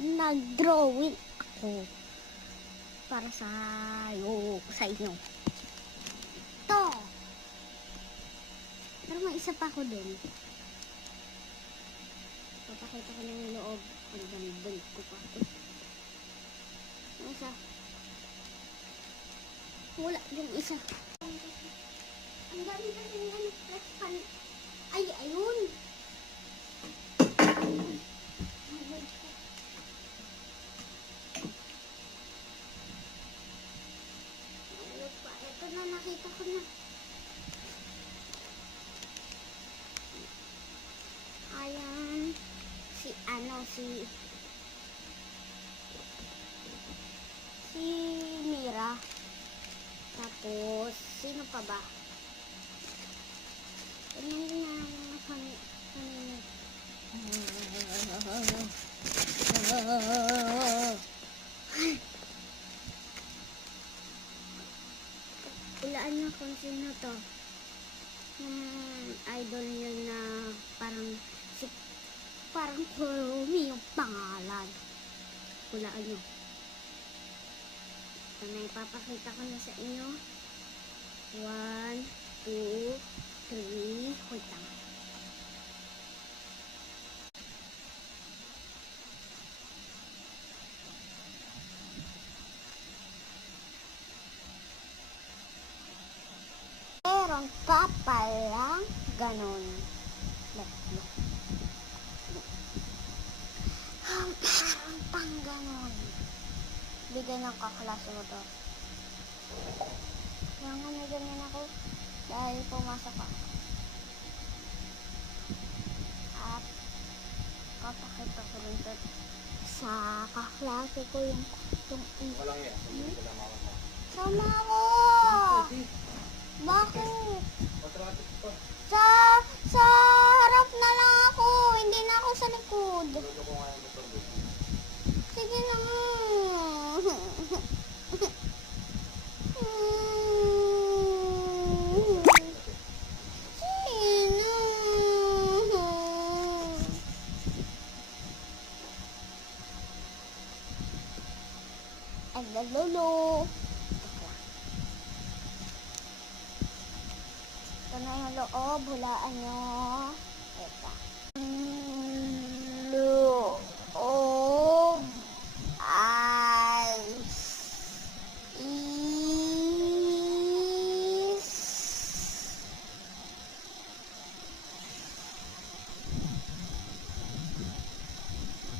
nag-drawing ako para sa inyo. To! Pero may isa pa ako dun. Papakita ko ng loob. Ang gandang ko pa. Yung isa. Wala yung isa. Ang dami kasi nga nag-press pan. Ay, ayun! Ito na, nakita ko na. Ayan. Si Mira. Tapos, sino pa ba? Ano nga mga kanina? Hulaan niyo kung sino to. Idol niyo na parang Kurumi yung pangalan. Hulaan niyo. Ito na, ipapakita ko na sa inyo. 1, 2, 3. Wait lang. Meron ka palang ganon. Meron pang ganon. Bigay ng kaklase mo to. Kaya nga may ganyan ako dahil pumasok ako. At kapakita ko rin to sa kaklase ko yung Walang yan. sama ko! Bakit? Patraffic pa. Sa harap na lang ako, hindi na ako sa likod. Lolo ko nga yung motor doon. Sige na nga. Sino? Ay, lolo. Ito na yung loob, hulaan nyo.